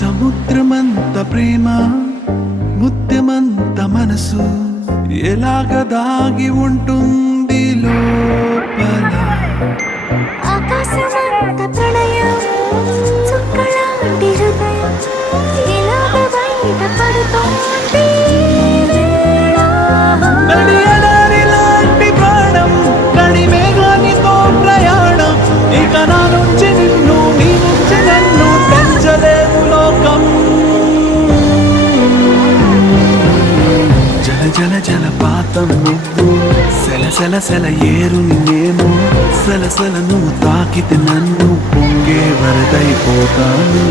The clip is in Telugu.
సముద్రమంత ప్రేమ ముత్యమంత మనసు ఎలాగ దాగి ఉంటుంది లోపల. ఆకాశమంత ప్రణయం చుక్కలాంటి హృదయం ఎలాగ బయట పడుతోంది నడియడారిలాంటి ప్రాణం నడి మేఘానితో ప్రయాణం. ఇక నా నుంచి నిన్ను నీ నుంచి నన్ను పెంచలేదు లోకం. జల జల జలపాతం నువ్వు సెల సెల సెల ఏరు నేను సలసల నువ్వు తాకితే నన్ను పొంగే వరదైపోతాను.